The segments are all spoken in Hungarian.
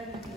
Legyen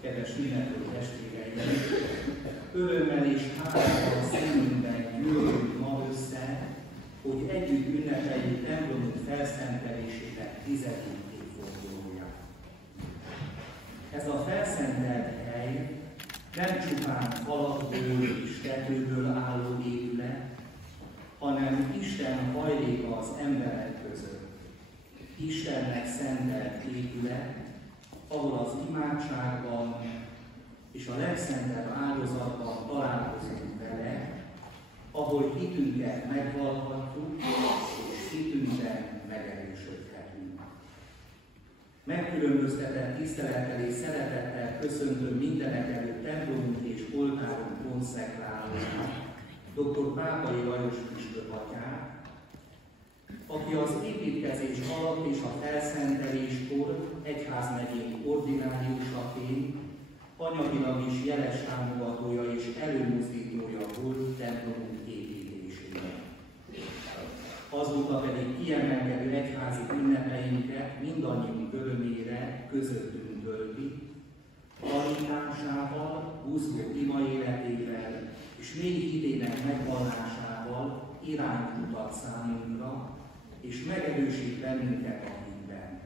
Kedves ünnepő testvéreim, örömmel és hálával szívünkben gyűlünk ma össze, hogy együtt ünnepeljük templomunk felszentelésének 10. évfordulóját. Ez a felszentelt hely nem csupán falakból és tetőből álló épület, hanem Isten hajléka az emberek között. Istennek szentelt épület, ahol az imádságban és a legszentebb áldozatban találkozunk vele, ahol hitünket megvallhatjuk, és hitünkben megerősödhetünk. Megkülönböztetett tisztelettel és szeretettel köszöntöm mindenekelőtt templomunk és oltárunk konszekrálóját, dr. Pápai Lajos püspök atyát, aki az építkezés alatt és a felszenteléskor egyházmegyénk ordináriusaként anyagilag is jeles támogatója és előmozdítója volt templomunk építésének. Azóta pedig kiemelkedő egyházi ünnepeinket mindannyiunk örömére közöttünk tölti, tanításával, buzgó ima életével és mély hitének megvallásával irányt mutat számunkra, és megerősít bennünket a hitben.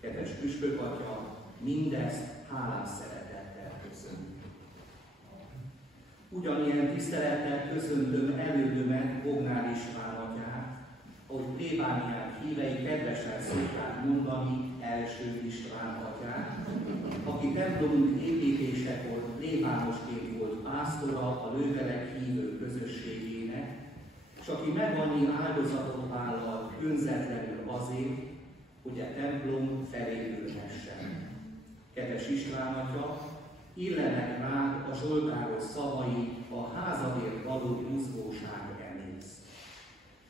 Kedves püspök atya, mindezt hálás szeretettel köszönjük. Ugyanilyen tisztelettel köszöntöm elődömet, Bognár István atyát, ahogy plébániák hívei kedvesen szokták mondani, első István atyát, aki templomunk építésekor plébánosként volt pásztora a Lővelek hívő közösségének, és aki megannyi áldozatot vállalt önzetlenül azért, hogy a templom felépülhessen. Kedves István atya, illenek rád a zsoltáros szavai, a házadért való buzgóság emész.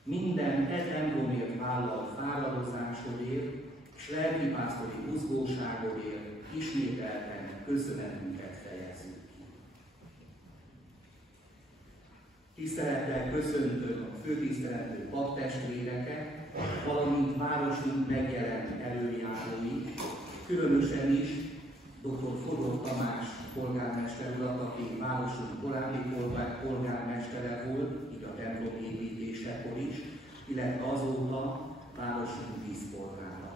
Minden templomért vállalt fáradozásodért és lelkipásztori buzgóságodért ismételten köszönetünket fejezzük ki. Tisztelettel köszöntöm a főtiszteletű paptestvéreket, valamint városunk megjelent előjárói, különösen is dr. Fodor Tamás polgármester urat, aki városunk korábbi polgármestere volt, így a templom építésekor is, illetve azóta városunk díszpolgára.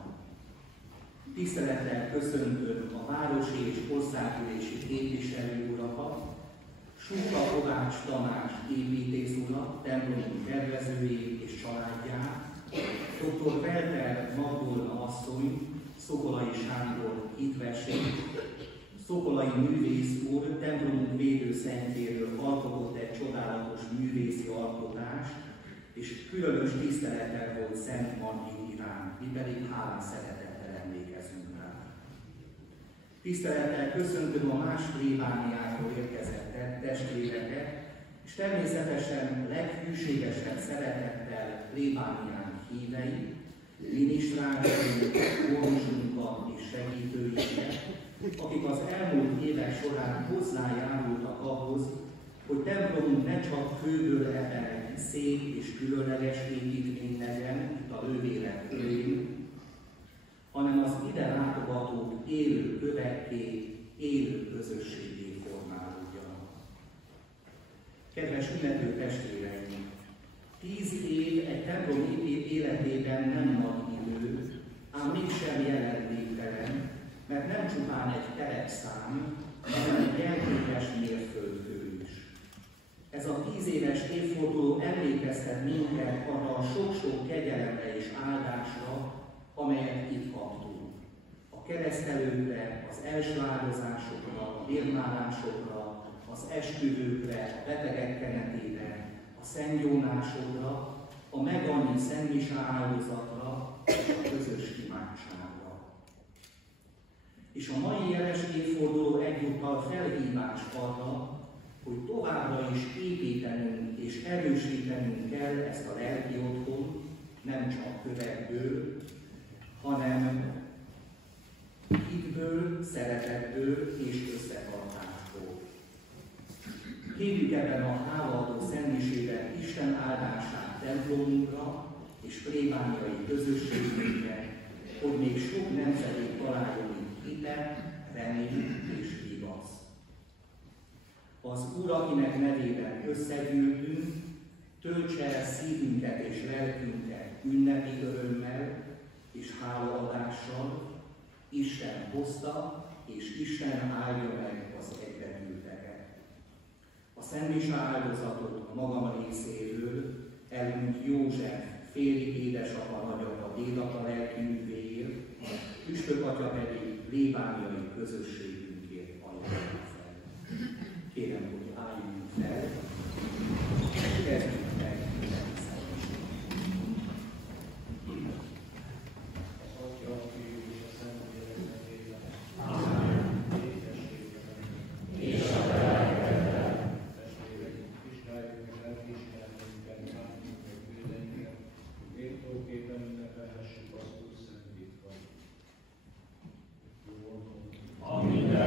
Tisztelettel köszöntöm a városi és országgyűlési képviselő urakat, Súka Kovács Tamás építész urat, templomunk tervezőjét és családját, dr. Welter Magdolna asszony, Szokolai Sándor hitvesét, Szokolai művész úr templomunk védőszentjéről alkotott egy csodálatos művészi alkotást, és különös tisztelettel volt Szent Margit ránk, mi pedig hálás szeretettel emlékezünk rá. Tisztelettel köszöntöm a más plébániákról érkezett testvéreket, és természetesen leghűségesebb szeretettel plébániánk hívei, minisztránsunk, orvosunkat és segítőinket, akik az elmúlt évek során hozzájárultak ahhoz, hogy templomunk ne csak kőből emelett szép és különleges építmény legyen itt a lővélet körén, hanem az ide látogatók élő kövekké, élő közösségé formálódjanak. Kedves ünnepő testvéreim! 10 év egy templom életében nem nagy idő, ám mégsem jelentéktelen, mert nem csupán egy terepszám, hanem egy jelképes mérföldkő is. Ez a 10 éves évforduló emlékeztet minket arra a sok-sok kegyelemre és áldásra, amelyet itt kaptunk. A keresztelőkre, az első áldozásokra, a bérmálásokra, az esküvőkre, a betegek kenetére, a szentgyónásokra, a megannyi szentmise áldozatra és a közös imádságra. És a mai jeles évforduló egyúttal felhívás arra, hogy továbbra is építenünk és erősítenünk kell ezt a lelki otthont, nem csak kövekből, hanem hitből, szeretetből és összetartásból. Kérjük ebben a hálaadó szentmisében Isten áldását templomunkra és plébániai közösségünkre, hogy még sok nemzedék találjon itt hitet, reményt és vigaszt. Az Úr, akinek nevében összegyűltünk, töltse el szívünket és lelkünket ünnepi örömmel és hálaadással. Isten hozta, és Isten áldja meg az egybegyűlteket. A szentmise áldozatot a magam részéről elhunyt József, félig édesapa, nagyapa, dédapa lelki művéért, püspök atya pedig plébániai közösségünkért ajánlja fel. Kérem, hogy álljunk fel, és kezdjük meg minden szentmisét. Amen.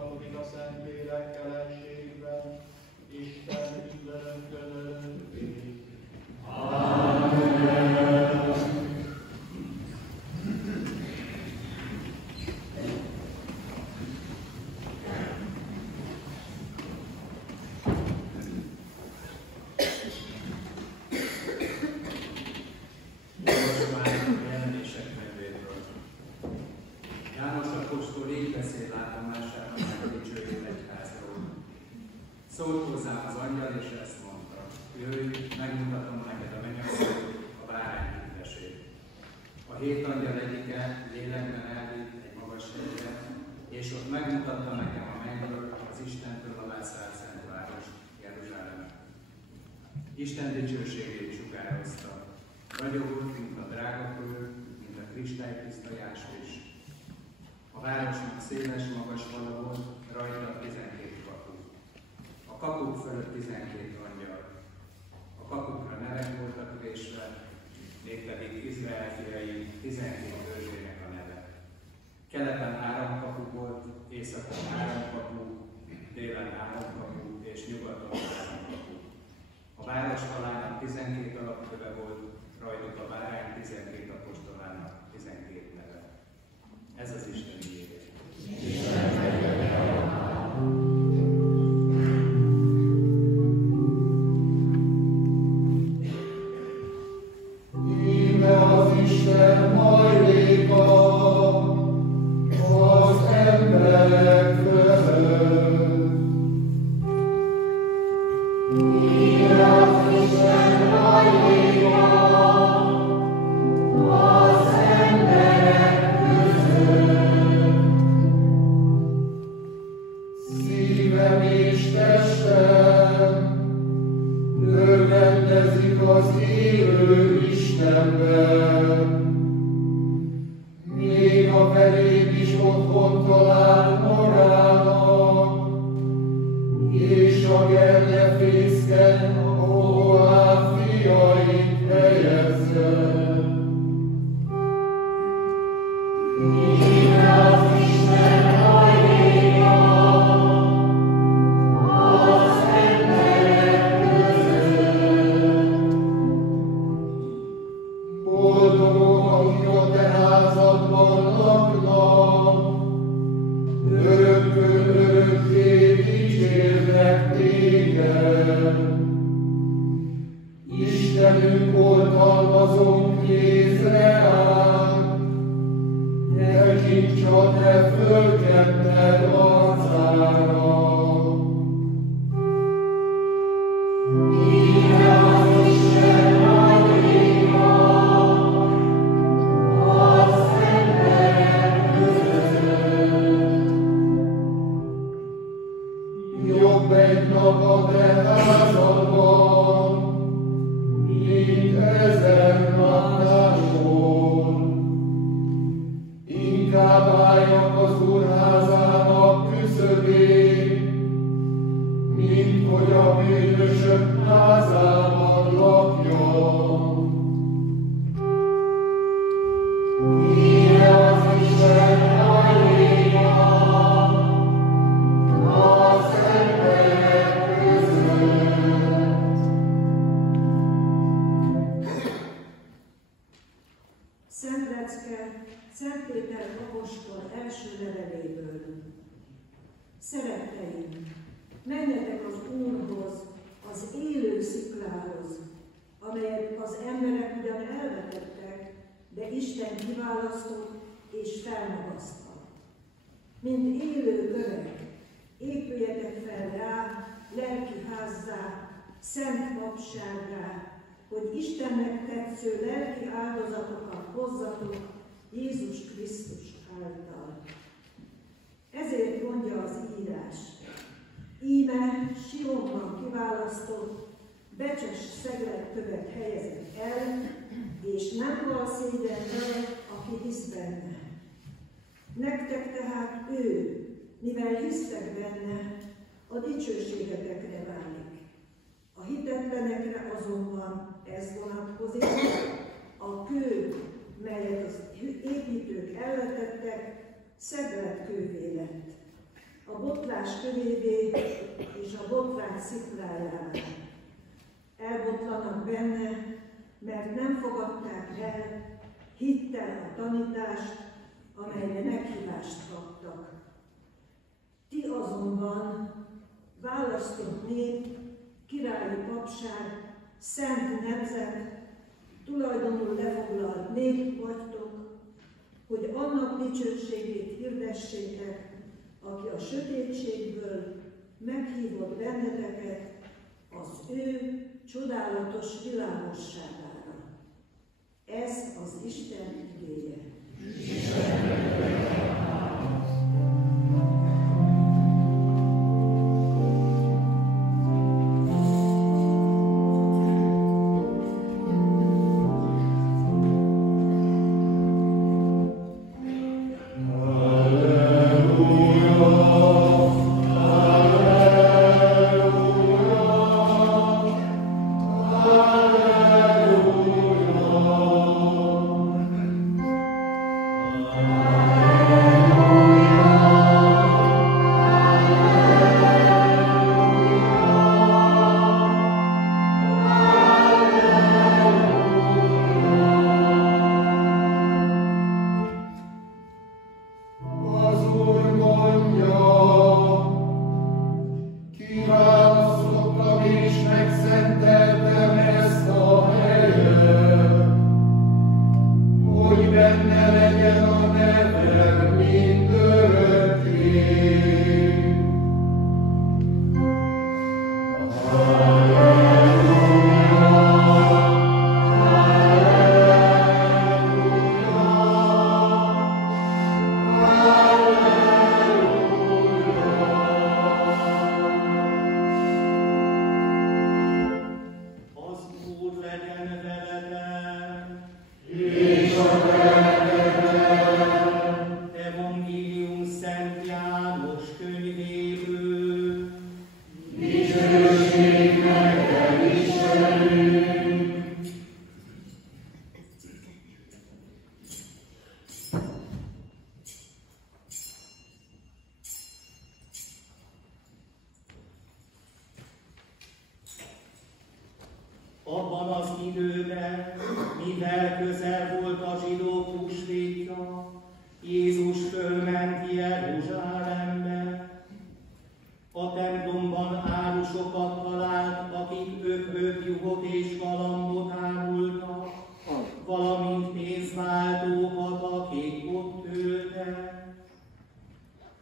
tartozik a Szentlélekkel egységben, Isten mindenökön örökké. Amen. Szólt hozzám az angyal, és ezt mondta: jöjj, megmutatom neked a mennyországot, a bárány hídesét. A 7 angyal egyike lélekben elvitt egy magas hegyre, és ott megmutatta nekem a mennyből, az Istentől a vászárt szent várost, Jeruzsálemet. Isten dicsőségét sugározta. Ragyogott, mint a drága föld, mint a kristálytiszta jásvés. A városnak széles, magas fala volt, rajta 12 kapu. A kapuk fölött 12 angyal. A kapukra nevek voltak vésve, mégpedig Izrael fiai 12 törzsének a neve. Keleten 3 kapu volt, északon 3 kapu, délen 3 kapu, és nyugaton 3 kapu. A város falának 12 alapköve volt, rajtuk a bárány 12 apostolának 12 neve. Ez az Isten igéje. Mint élő kövek, épüljetek fel rá, lelki házzá, szent papsággá, hogy Istennek tetsző lelki áldozatokat hozzatok Jézus Krisztus által. Ezért mondja az írás: íme Sionban kiválasztott, becses szegletkövek helyezett el, és nem val szégyen vele, aki hisz benne. Nektek tehát ő, mivel hisztek benne, a dicsőségetekre válik. A hitetlenekre azonban ez vonatkozik: a kő, melyet az építők elvetettek, szegletkővé lett. A botlás kövévé és a botrány szikrájára. Elbotlanak benne, mert nem fogadták el hittel a tanítást, amelyre meghívást kaptak. Ti azonban választott nép, királyi papság, szent nemzet, tulajdonul lefoglalt nép vagytok, hogy annak dicsőségét hirdessétek, aki a sötétségből meghívott benneteket az ő csodálatos világosságára. Ez az Isten igéje. Abban az időben, mivel közel volt a zsidók húsvétja, Jézus fölment Jeruzsálembe. A templomban árusokat talált, akik ökröt, juhot és galambot árultak, valamint pénzváltókat, akik ott ültek.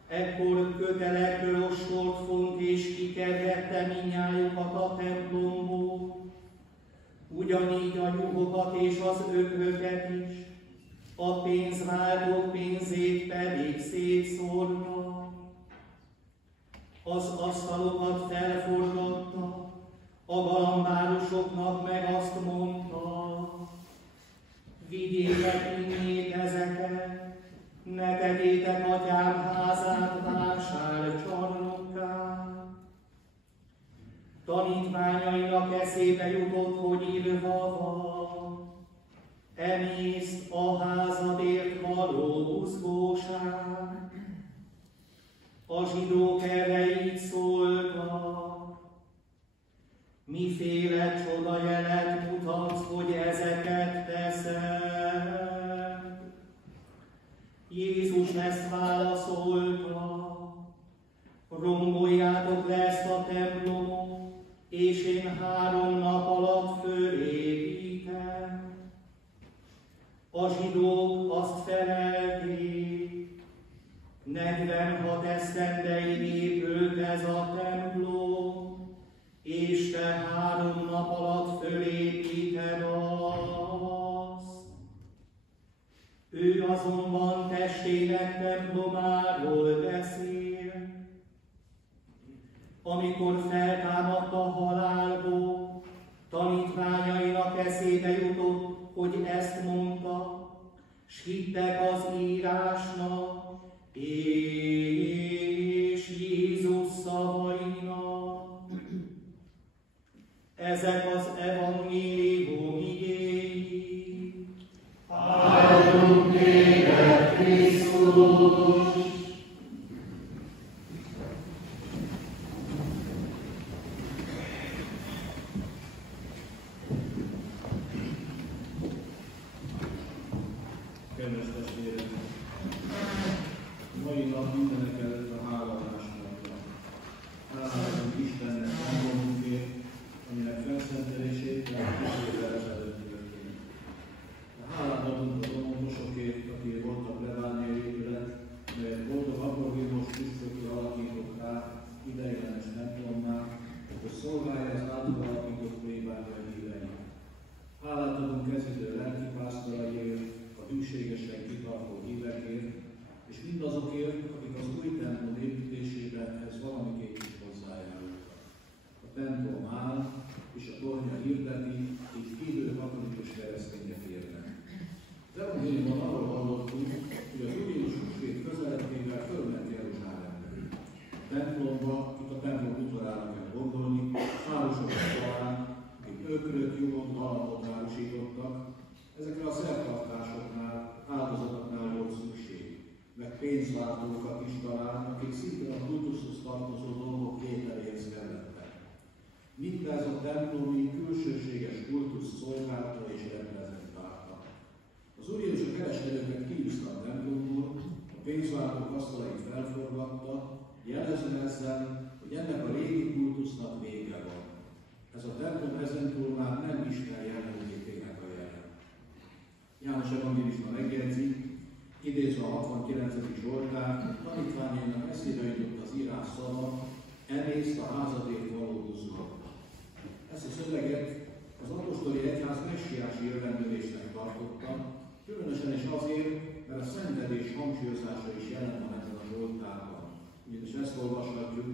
Ekkor kötelekről ostort font és kikergette mindnyájukat a templomból. Ugyanígy a juhokat és az ökröket is, a pénzváltók pénzét pedig szétszórta. Az asztalokat felforgatta, a galambárusoknak meg azt mondta: vigyétek innét ezeket, ne tegyétek atyám házát vásárcsarnokká. Tanítványainak eszébe jutott, hogy írva van: emészt a házadért való buzgóság. A zsidók erre így szóltak: miféle csodajelet mutatsz, hogy ezeket teszed? Jézus ezt válaszolta: romboljátok le ezt a templomot, és én 3 nap alatt fölépítem. A zsidók azt felelték: 46 esztendeig épült ez a templom, és te 3 nap alatt fölépíted azt. Ő azonban testének templomáról beszél. Amikor feltámadt a halálból, tanítványainak eszébe jutott, hogy ezt mondta, s hittek az írásnak és Jézus szavainak. Ezek az evangélium igéi. Áldunk téged, Krisztus! Kedves testvérek! Mai nap mindenek előtt a hálaadás napja. Hálálunk Istennek templomukért, aminek felszentelését már 20 évvel ezelőtt történt. Hálát adunk a domontosokért, akik voltak plebánia épület, melyet boldog aborigénos püspökre alakított át ideiglenes templommá, hogy szolgálja az által alakított plébánia híveit. Hálát adunk ez idő lelkipásztoraiért, a hűségesen kitartó hívekért, és mindazokért, akik az új templom építésében ehhez valamiképp is hozzájárultak. A templom áll, és a tornya hirdeti, így hívő katolikus keresztények érnek. Az evangéliumban arról hallottunk, hogy az Úr Jézus húsvét közeledtével fölment Jeruzsálembe. A templomba, itt a templom udvarára kell gondolni, sárosokat talán, akik ökröt, juhot, halmot árusítottak. Ezekre a szertartásoknál, áldozatoknál volt szükség, meg pénzváltókat is talán, akik szintén a kultuszhoz tartozó dolgok ételéhez kellettek. Mindez a templomi külsőséges kultusz szolgálta és reprezentálta. Az Úr Jézus a kereskedőket kiűzte a templomból, a pénzváltók asztalait felforgatta, jelezve ezzel, hogy ennek a régi kultusznak vége van. Ez a templom ezentúl már nem Isten jelenlétének a jelen. János evangélista megjegyzi, idézve a 69. Zsoltárt, tanítványainak eszébe jutott az írás szava, emészt a házadért való buzgok. Ezt a szöveget az apostoli egyház messiási jövendőlésnek tartotta, különösen is azért, mert a szenvedés hangsúlyozása is jelen van ezen a Zsoltárban. Ugyanis ezt olvashatjuk,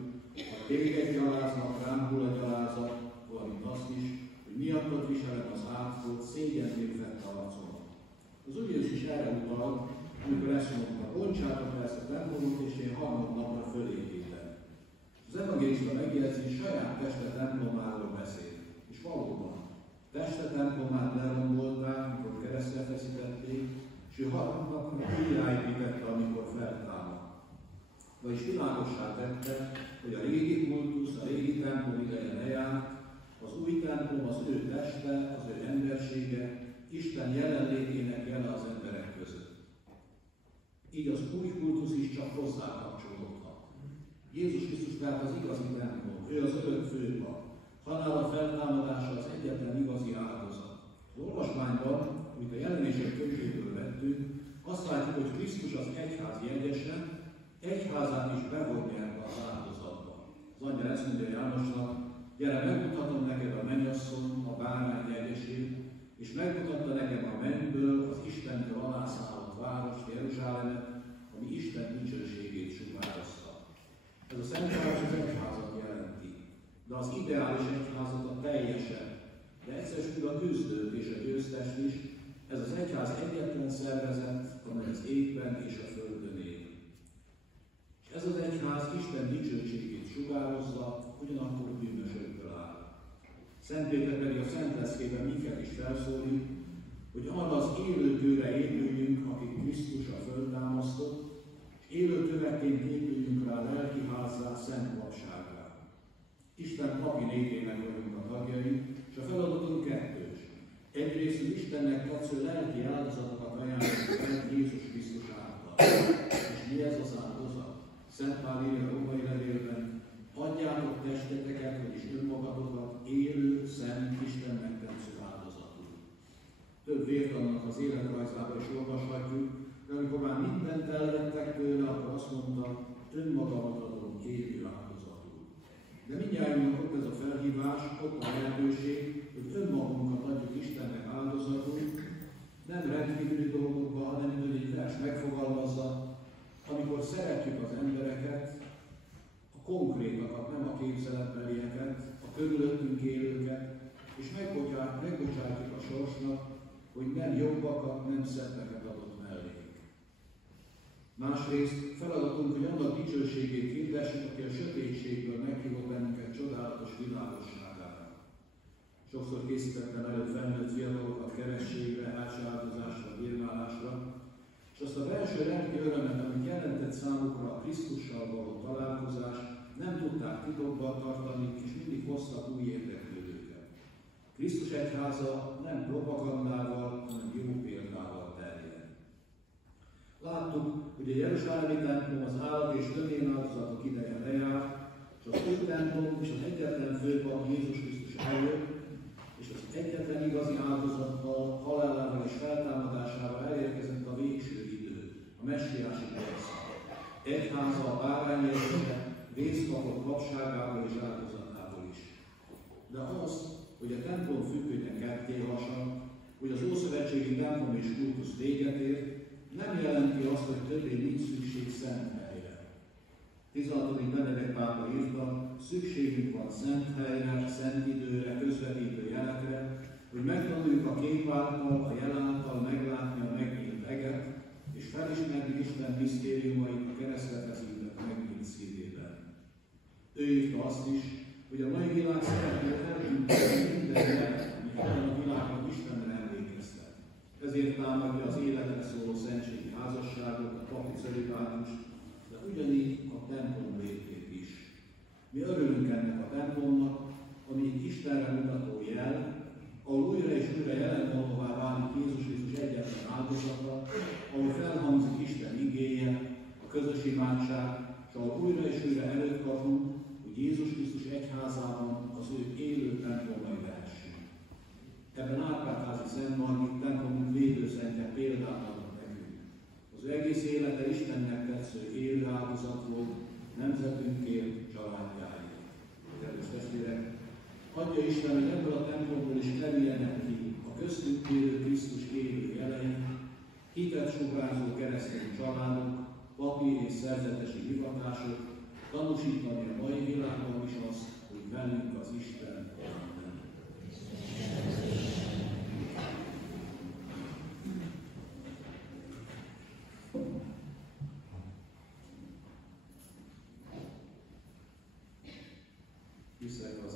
ha téged gyaláznak, rám hull a gyalázat, valamint azt is, hogy miattad viselem az átkot, szégyenlét vett arcomat. Az Úr Jézus is erre utal, amikor ezt mondta, bontsátok le ezt a templomot, és én harmadnapra fölépítem. Az evangélista megjegyzi, saját teste templomáról beszél. És valóban, teste templomát lerombolták, amikor keresztre feszítették, és ő harmadnapra újjáépítette, amikor feltámadt. Vagyis világossá tette, hogy a régi kultusz, a régi templom ideje lejárt, az új templom az ő teste, az ő embersége, Isten jelenlétének jele az emberek között. Így az új kultusz is csak hozzá kapcsolódhat. Jézus Krisztus tehát az igazi templom, ő az örök főpap, halála feltámadása az egyetlen igazi áldozat. Az olvasmányban, amit a jelenések könyvéből vettünk, azt látjuk, hogy Krisztus az egyház jegyese, egyházát is bevonja ebbe az áldozatba. Az angyal ezt mondja Jánosnak, gyere, megmutatom neked a mennyasszony, a bárány jegyesét, és megmutatta nekem a mennyből az Istentől alászállott várost, Jeruzsálemet, ami Isten dicsőségét sugározta. Ez a szentváros az egyházat jelenti, de az ideális egyházat a teljesen, de egyszerűen a küzdőt és a győztest is, ez az egyház egyetlen szervezet, amely az égben és a földön él. És ez az egyház Isten dicsőségét sugározza, ugyanakkor bűnösökből áll. Szent Péter pedig a Szent Leszkében minket is felszólít, hogy arra az élőkőre épüljünk, akik Krisztusra föltámasztott, és élőkövekként épüljünk rá lelki házzá, szent papsággá. Isten papi népének vagyunk a tagjai, és a feladatunk kettős. Egyrészt az Istennek tetsző lelki áldozatokat ajánlunk fel Jézus Krisztus által. És mi ez az áldozat? Szent Pál írja a római levélben, adjátok testeteket, vagyis önmagatokat élő, szent, Istennek tetsző áldozatul. Több vért annak az életrajzában is olvashatjuk, de amikor már mindent elvettek tőle, akkor azt mondta, önmagamat adom élő áldozatul. De mindjárt ott ez a felhívás, ott a lehetőség, hogy önmagunkat adjuk Istennek áldozatul, nem rendkívüli dolgokba, hanem hogy egy vers megfogalmazza, amikor szeretjük az embereket, a konkrétakat, nem a képzeletbelieket, a körülöttünk élőket, és megbocsátjuk a sorsnak, hogy nem jobbakat, nem szebbeket adott mellénk. Másrészt feladatunk, hogy annak dicsőségét hirdessük, aki a sötétségből meghívott bennünket csodálatos világosságára. Sokszor készítettem elő felnőtt fiatalokat kerességre, átsáltozásra, bírmálásra, és azt a belső lelki örömet, amit jelentett számukra a Krisztussal való találkozás, nem tudták titokban tartani, és mindig hoztak új érdeklődőket. Krisztus egyháza nem propagandával, hanem jó példával terjed. Ugye Jeruzsálemi templom az állat és növényáldozatok ideje lejárt, és az új templom és az egyetlen főpap Jézus Krisztus eljött, és az egyetlen igazi áldozattal, halálával és feltámadásával elérkezett a végső idő, a messiási korszak. Egyháza a bárányértése, vész kapott papságából és áldozatából is. De az, hogy a templom függönya kettéhasadt, hogy az ószövetségi templom és kultusz véget ért, nem jelenti azt, hogy többé nincs szükség szent helyre. 16. Benedek pápa írta, szükségünk van szent helyre, szent időre, közvetítő jelekre, hogy megtanuljuk a kép által, a jel által meglátni a megnyílt eget, és felismerni Isten misztériumait a keresztre feszített megnyílt szívében. Ő írta azt is, hogy a mai világ szeretné eltűnteni minden jelet, ami ebben a világban Istenre emlékeztet. Ezért támadja az életre szóló szentségi házasságot, a papi celibátust, de ugyanígy a templom létét is. Mi örülünk ennek a templomnak, ami Istenre mutató jel, ahol újra és újra jelenvalóvá válik Jézus Krisztus egyetlen áldozata, ahol felhangzik Isten igéje, a közös imádság, és ahol újra és újra előtt kapunk, hogy Jézus Krisztus egyházában az ő élő templomai lehessünk. Ebben Árpád-házi Szent Margit templomunk védőszentje példát adott nekünk. Az ő egész élete Istennek tetsző élő áldozat volt, nemzetünkért, családjáért. Kedves testvérek, adja Isten, hogy ebből a templomból is kerüljenek ki a köztünk élő Krisztus élő jelei, hitet sugárzó keresztény családok, papi és szerzetesi hivatások, tanúsítani a mai világban is azt, hogy velünk az Isten. Amen. Hiszek az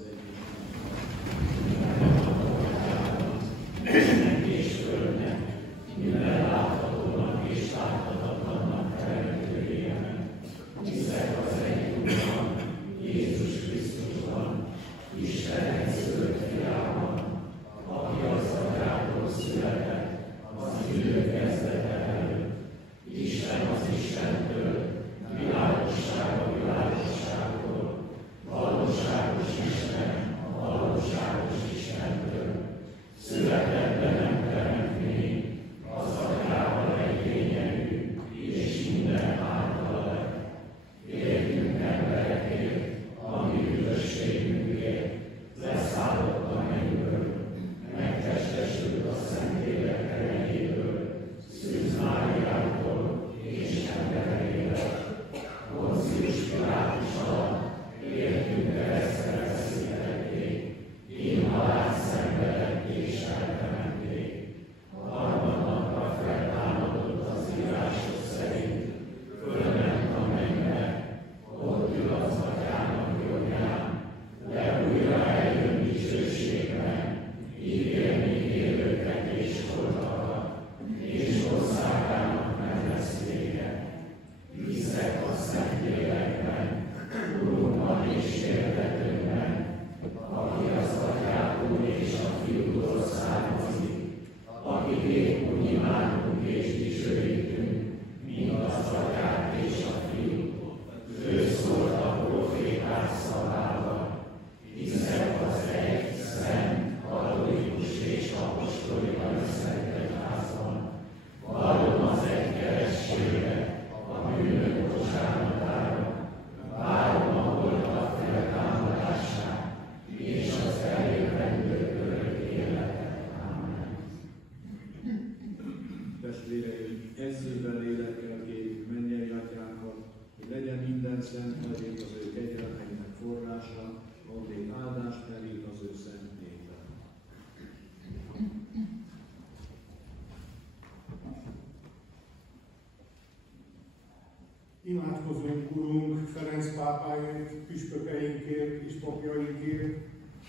Imádkozunk, Urunk, Ferenc pápáért, püspökeinkért és papjainkért,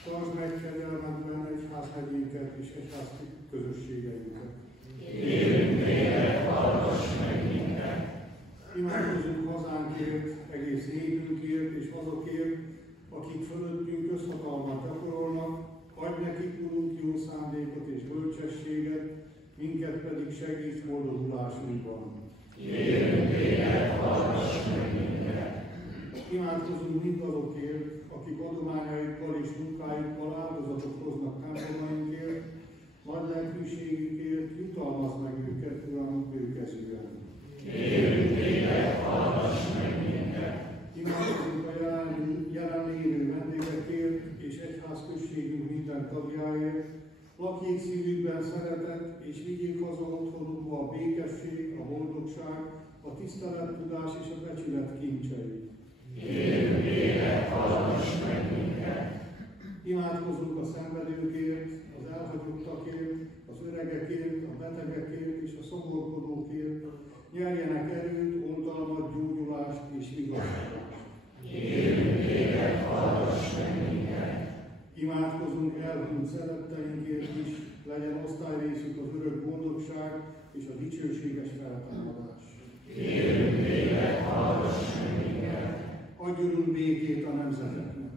tartsd meg fegyelmedben egyházmegyénket és egyház közösségeinket. Kérünk, hallgass meg minket! Imádkozunk hazánkért, egész népünkért és azokért, akik fölöttünk közhatalmat gyakorolnak, adj nekik, Urunk, jó szándékot és bölcsességet, minket pedig segíts boldogulásunkban. Imádkozunk mindazokért, akik adományaikkal és munkájukkal áldozatot hoznak templomainkért, nagy lelkűségükért, jutalmazd meg őket, Uram, ő kezükben. Kérünk téged, hallgass meg minket! Imádkozunk a jelenlévő vendégekért és egyházközségünk minden tagjáért, lakjék szívükben szeretet, és vigyék haza otthonukba a békesség, a boldogság, a tisztelettudás és a becsület kincseit. Kérünk téged, hallgass meg minket! Imádkozunk a szenvedőkért, az elhagyottakért, az öregekért, a betegekért és a szomorkodókért, nyerjenek erőt, oltalmat, gyógyulást és vigasztalást. Kérünk téged, hallgass meg minket! Imádkozunk elhunyt szeretteinkért is, legyen osztályrészük az örök boldogság és a dicsőséges feltámadás. Kérünk téged, hallgass meg minket! Adj örül békét a nemzeteknek.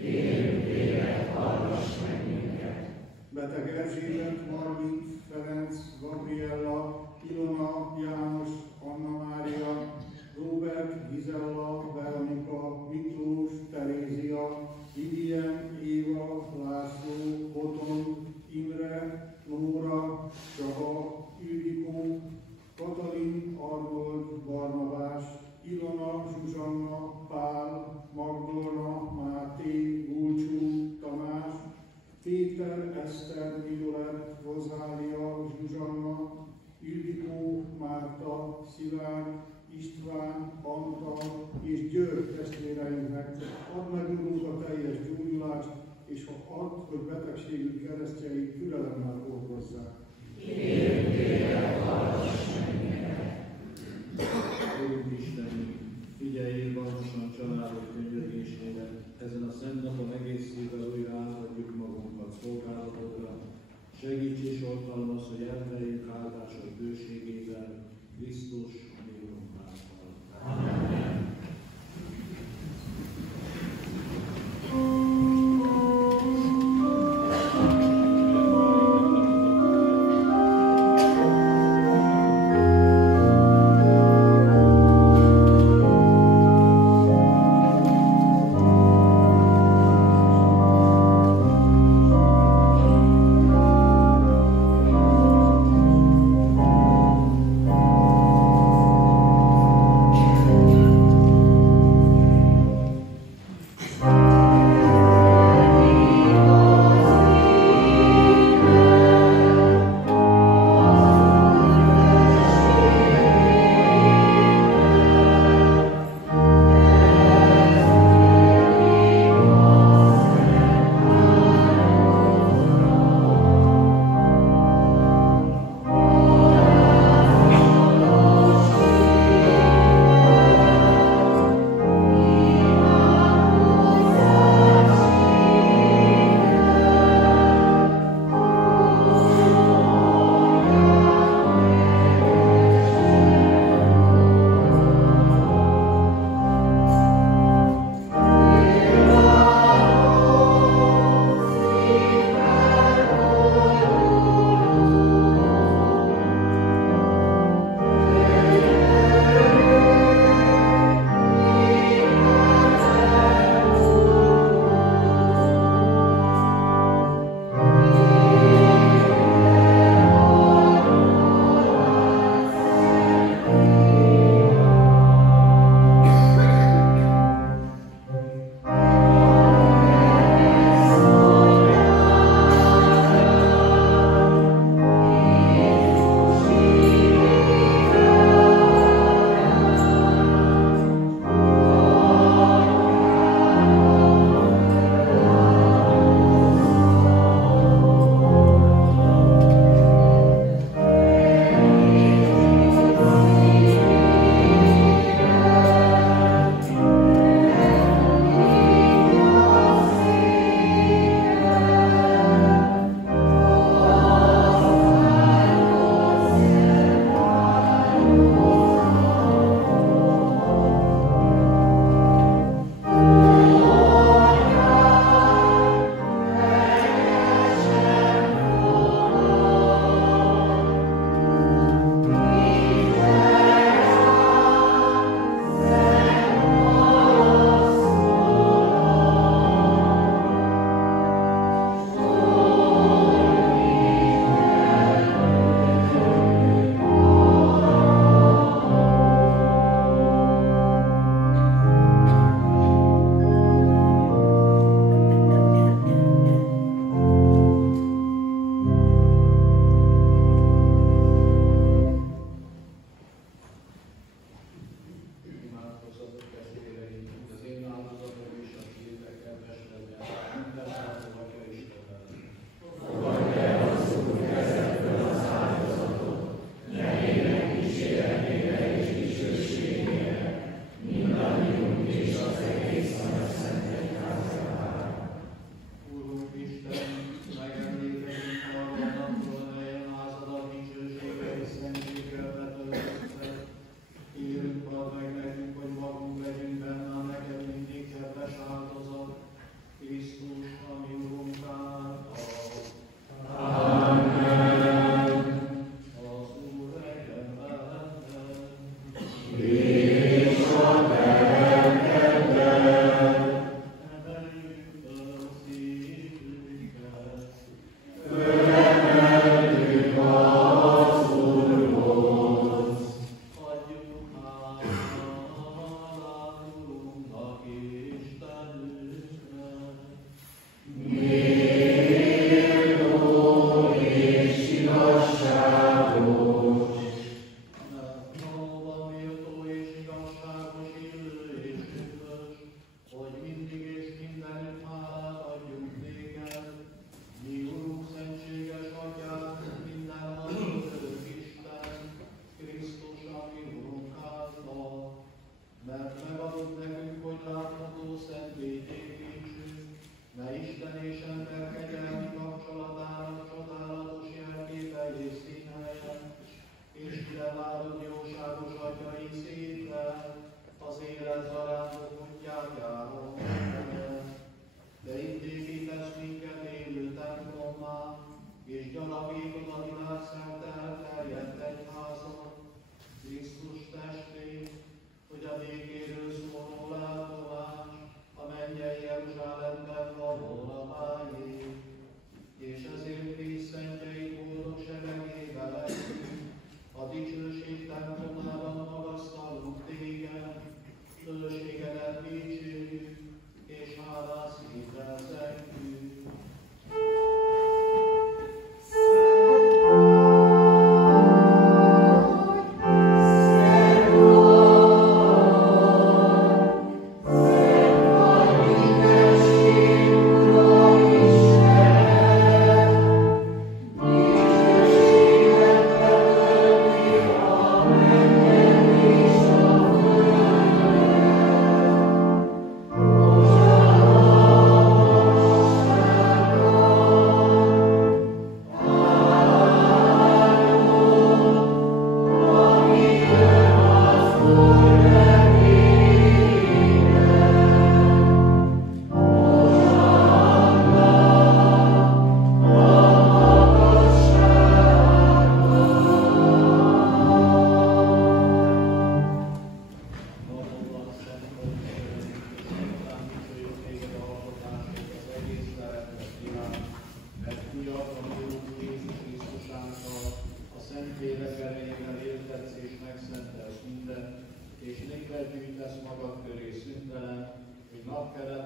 Kérünk téged, hallgass meg minket! Beteg Erzsébet, Margit, Ferenc, Gabriella, Ilona, János, Anna Mária, Róbert, Gizella, Veronika, Miklós, Terézia, Vivien, Éva, László, Oton, Imre, Nóra, Csaba, Ildikó, Katalin, Arnold, Barnabás, Ilona, Zsuzsanna, Pál, Magdolna, Máté, Gulcsú, Tamás, Péter, Eszter, Violet, Rozália, Zsuzsanna, Ildikó, Márta, Szilárd, István, Antal és György testvéreinknek add meg, Urunk, a teljes gyógyulást, és add, hogy betegségük keresztjeit türelemmel hordozzák. Kérünk téged, hallgass meg minket! Úrunk Istenünk, figyelj irgalmasan családok könyörgésére, ezen a szent napon egész szívvel újra átadjuk magunkat szolgálatodra. Segíts és oltalmaz, hogy elteljünk áldásod bőségével, Krisztus, mi Urunk által. Amen.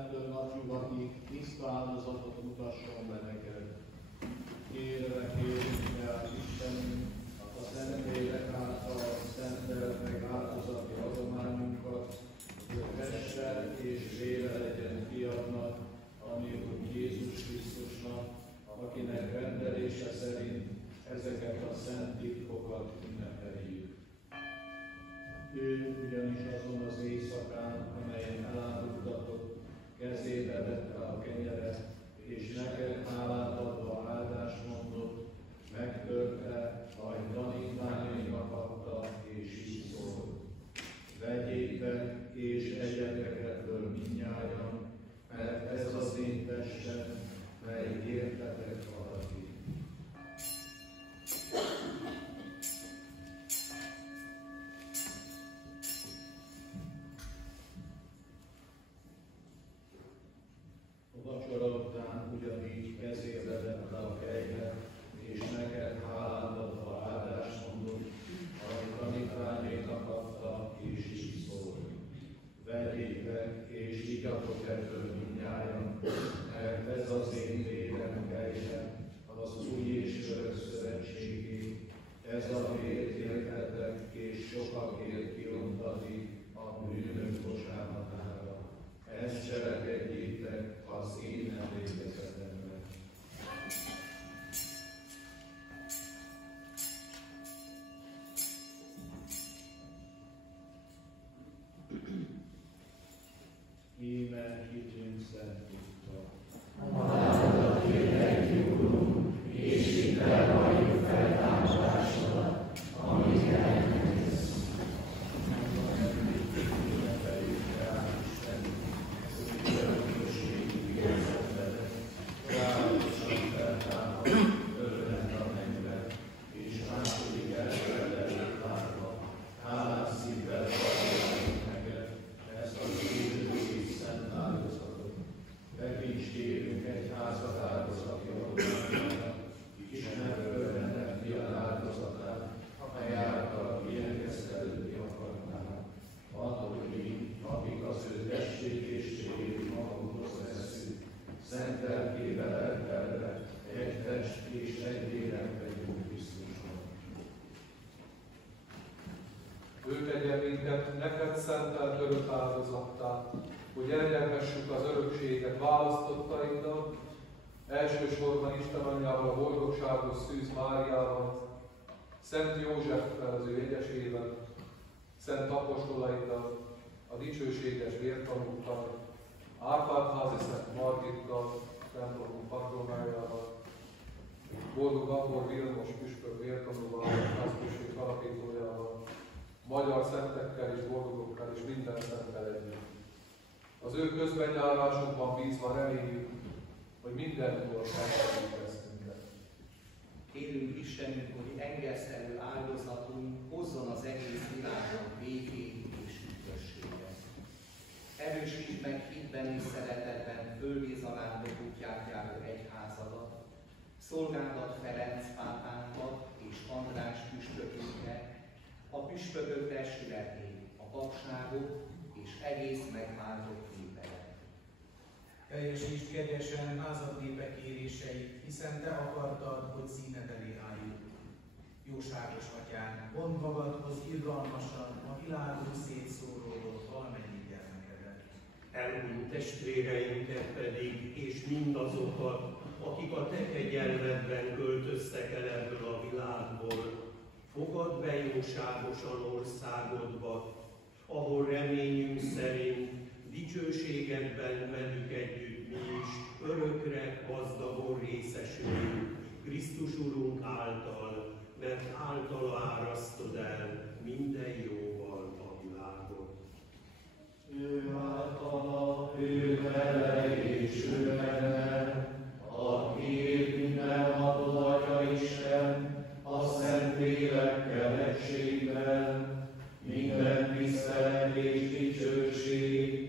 ettől napnyugatig tiszta áldozatot mutasson be neked. Kérve kérjük el Istenünk, a Szentlélek által szentelt meg áldozati adományunkat, hogy teste és vére legyen fiadnak, ami Úr Jézus Krisztusnak, akinek rendelése szerint ezeket a szent titkokat ünnepeljük. Ő ugyanis azon az éjszakán, amelyen elárultatott, kezébe vette a kenyeret, és neked hálát adva áldást mondott, megtörte, majd tanítványainak adta, és így szólt. Vegyétek és egyetek ebből mindnyájan, mert ez az én testem, mely értetek adatik. A vacsora után ugyanígy kezébe vette a kejhet, és neked hálát adva áldást mondott, ahogy tanítványainak adta, és így szólt. Vegyétek és igyatok ebből mindnyájan, mert ez az én vérem kejhe, az új és örök szövetségé. Ez a vér értetek és sokakért kiontatik a bűnök bocsánatára. Ezt cselekedjétek az én emlékezetemre. Íme hitünk szent tiszta. Halálodat hirdetjük, Urunk, és hittel valljuk feltámadásodat, amit elmész. Ünnepeljük rá Istenünk, hogy örökösségű érzetledet, ráadásul feltámad, örvend a mennybe, és második elfelelőt látva, hálás szívvel tartjuk neked ezt az élő és szent áldozatot. Tekints kérünk egy házat áldozati adományának, Istenből rendelt fiad áldozatát, amely által ilyenkeztelődni akarnál. Add, hogy mi, akik az ő testét és vérét magunkhoz vesszük, szent lelkével eltelve, egy test és egy lélek vagyunk Krisztusnak. Ő tegye minket neked szentelt örök áldozattá, hogy elnyerhessük az örökséget választottaiddal, elsősorban Isten anyjával, a boldogságos Szűz Máriával, Szent Józseffel, az ő egyesével, szent apostolaiddal, a dicsőséges vértanúkkal, Árpád-házi Szent Margittal, templomunk patronájával, boldog Ambor Vilmos püspök vértanúval, házközség alapítójával, magyar szentekkel és boldogokkal és minden szenttel együtt. Az ő közbenjárásukban bízva reméljük, hogy mindenhol megszerűt eszünket. Kérünk Istenünk, hogy engesztelő áldozatunk hozzon az egész világon békét és üdvösséget. Erősítsd meg hitben és szeretetben földi-zarándok útját járó egyházadat, szolgálat Ferenc pápánkat és András püspökünket, a püspökök testületét, a papságot és egész megáldott népedet. Teljesítsd kegyesen házad népe kéréseit, hiszen te akartad, hogy színed elé álljuk. Jóságos atyán, vond magadhoz irgalmasan a világon szétszóródott valamennyi gyermekedet. Elhunyt testvéreinket pedig, és mindazokat, akik a te kegyelmedben költöztek el ebből a világból, fogadd be jóságosan országodba, ahol reményünk szerint dicsőségedben velük együtt mi is örökre gazdagon részesülünk Krisztus Urunk által, mert általa árasztod el minden jóval a világot. Ő általa, ő vele és ő benne, akiért minden adod, Atya Isten, a Szent Lélekkel egységben, minden tisztelet és dicsőség,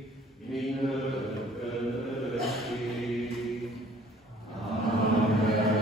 mindörökkön örökké. Amen.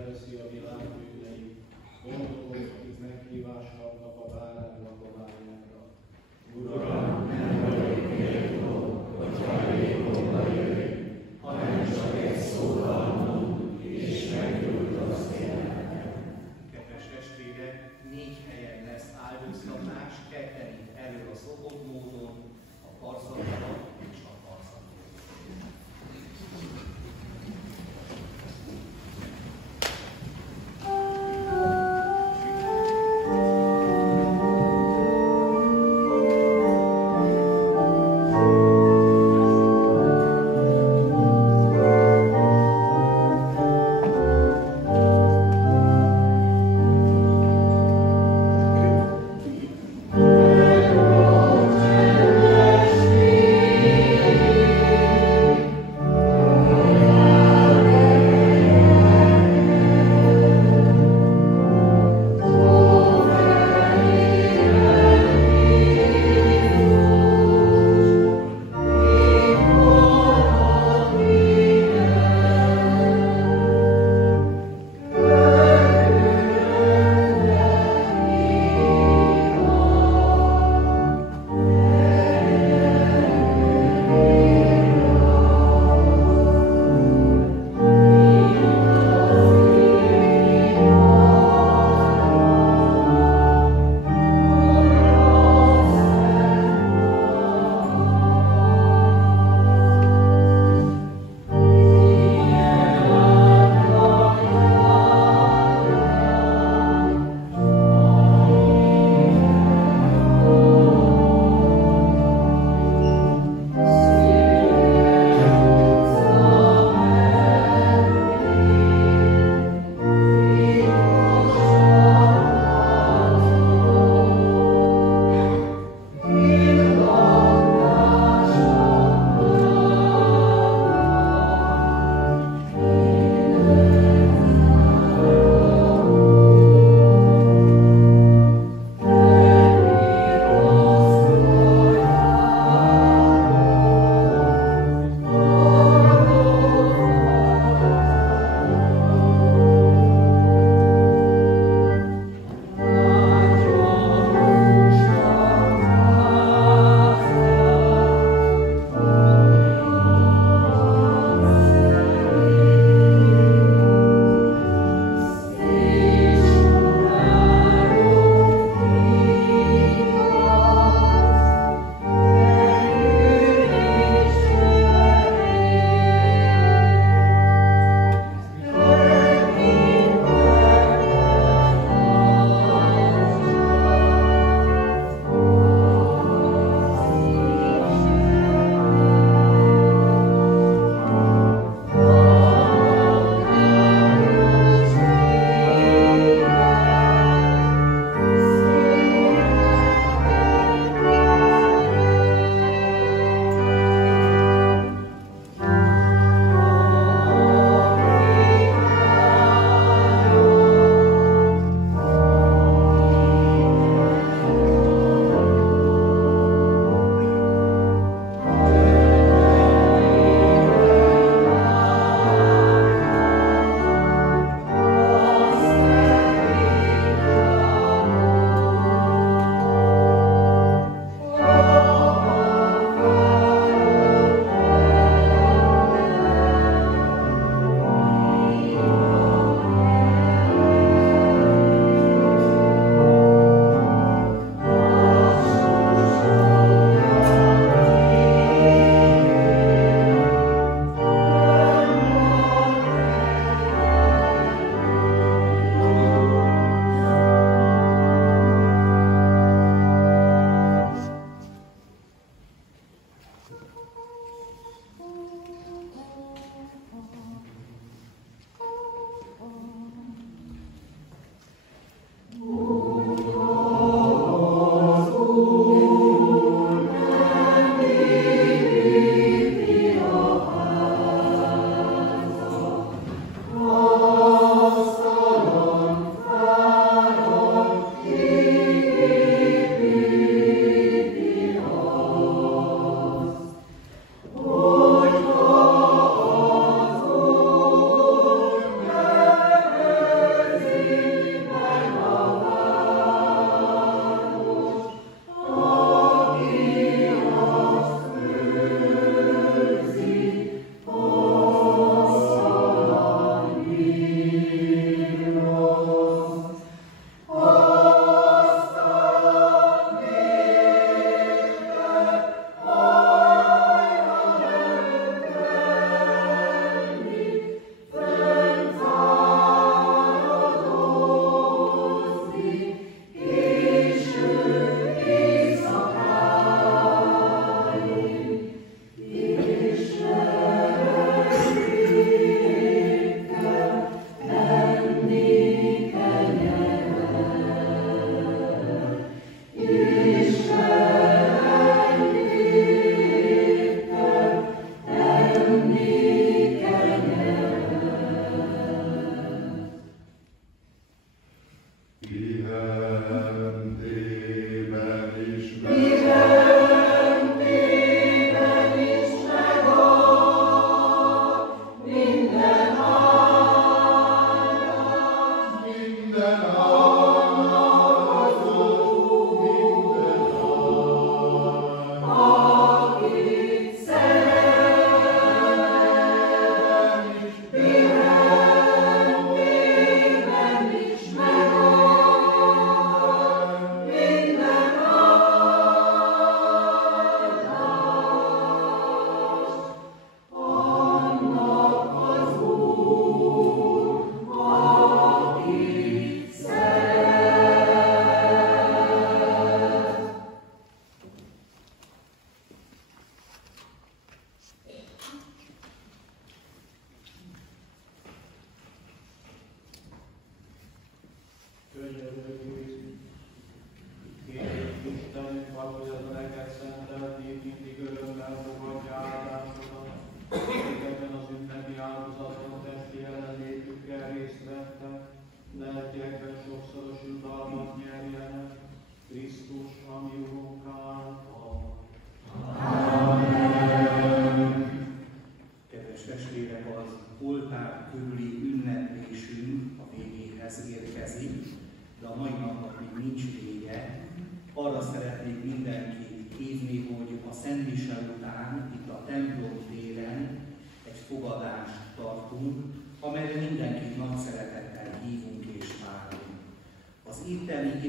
elveszi a világ bűneit, boldogok, akik meghívást kapnak a bárány lakományára. Uram, nem vagyok méltó, hogy hajlékomba jöjj, hanem csak egy szóval mondd, és meggyógyul az életem. Kedves testvérek, 4 helyen lesz áldoztatás, ketten itt elő a szokott módon, a karszakban és a karszakon. Thank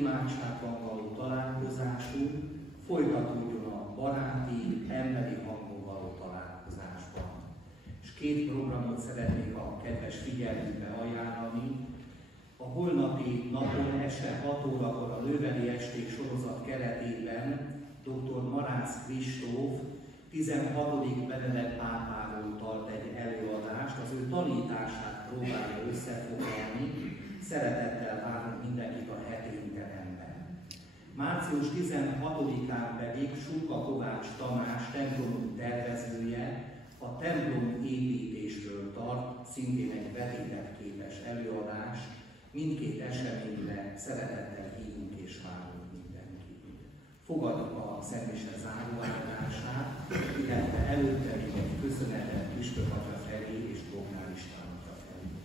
Imádságban való találkozásunk folytatódjon a baráti, emberi hangon való találkozásban. És 2 programot szeretnék a kedves figyelmükbe ajánlani. A holnapi napon este 6 órakor a Lőveli Esték sorozat keretében dr. Marász Kristóf 16. Benedek pápáról tart egy előadást, az ő tanítását próbálja összefoglalni. Szeretettel várunk mindenkit a heti teremben. Március 16-án pedig Suka Kovács Tamás templomunk tervezője a templom építésről tart, szintén egy vetítettképes előadás. Mindkét eseményre szeretettel hívunk és várunk mindenkit. Fogadjuk a szentmise záróáldását, illetve előtte még egy köszönetet Püspök atya felé és Bognár István atya felé.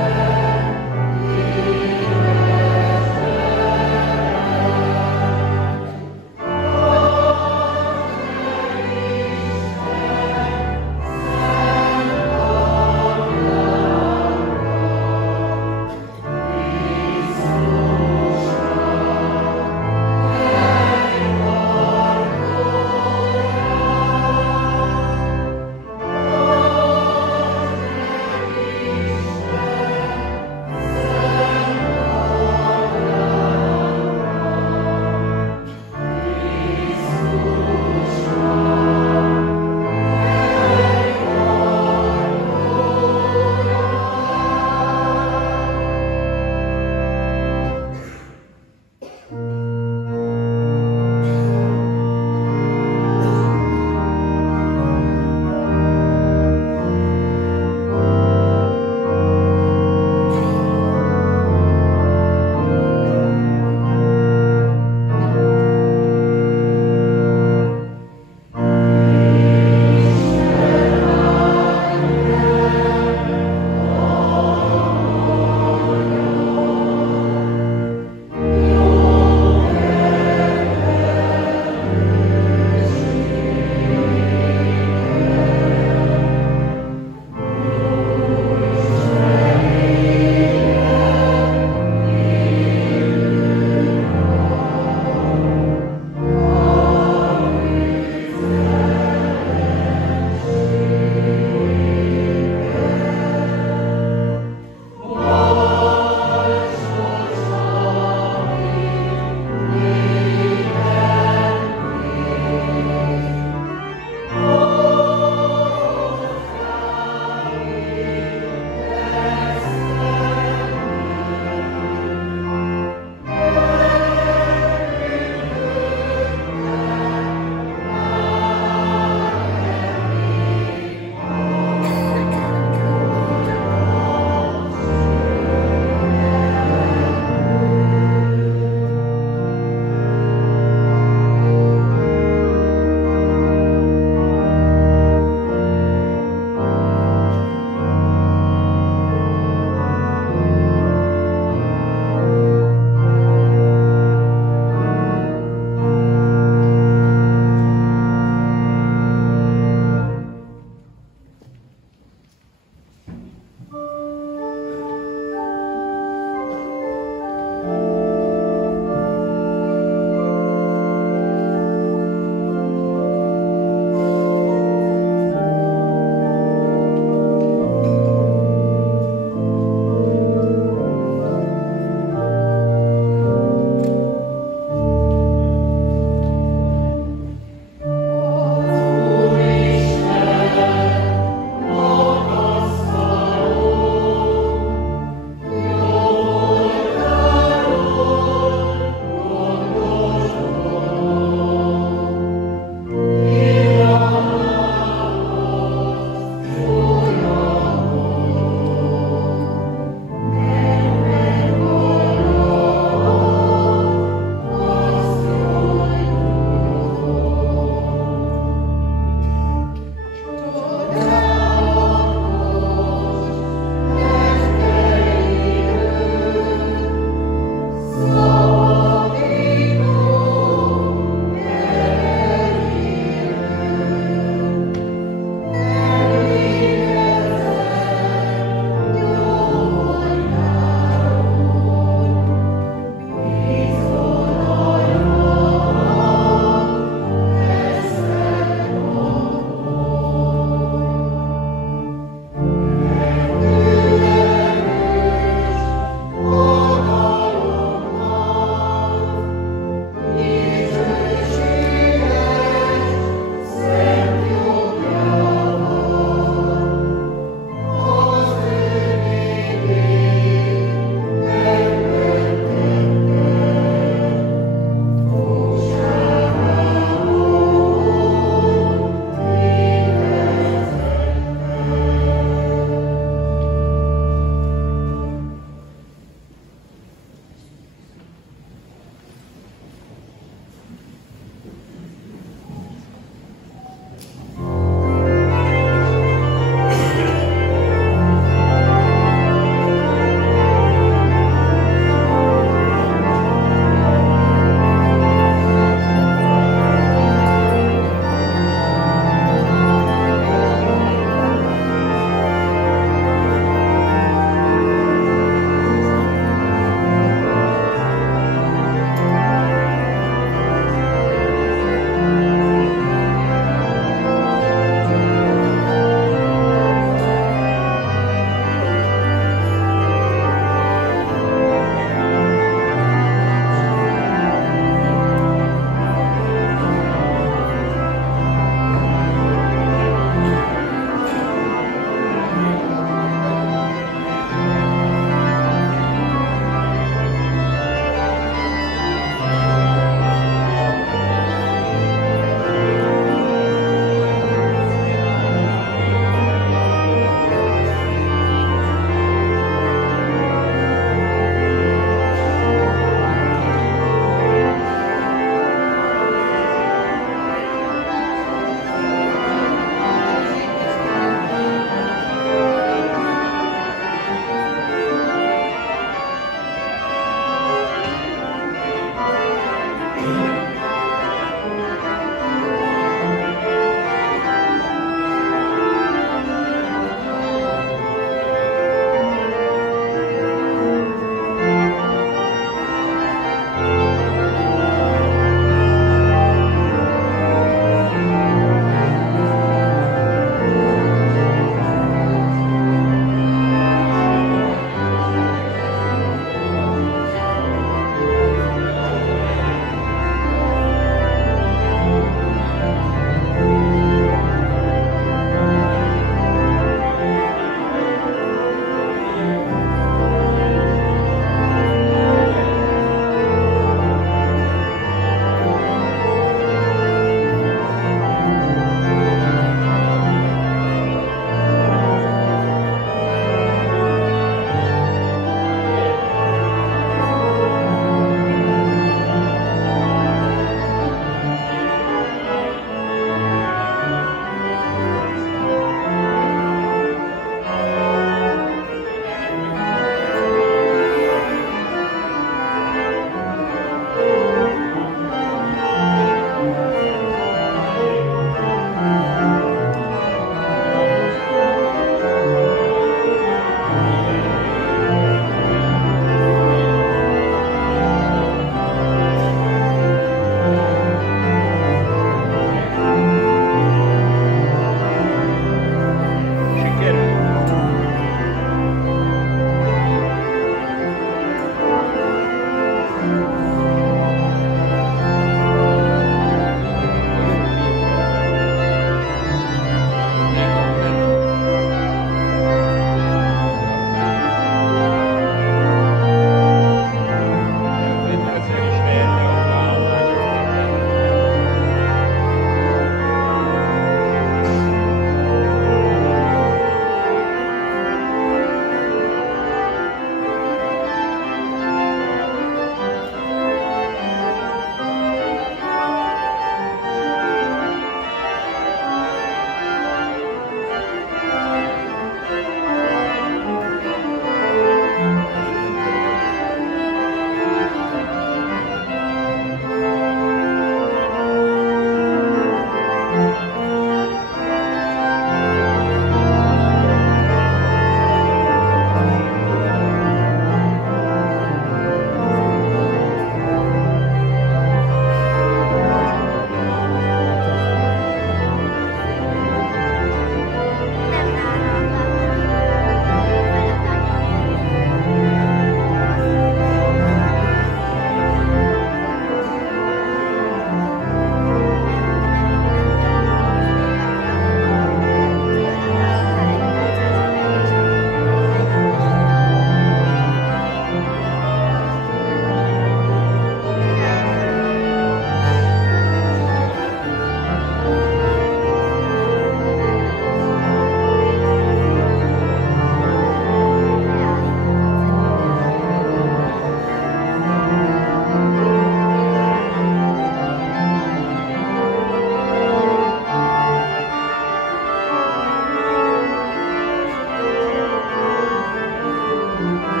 Amen.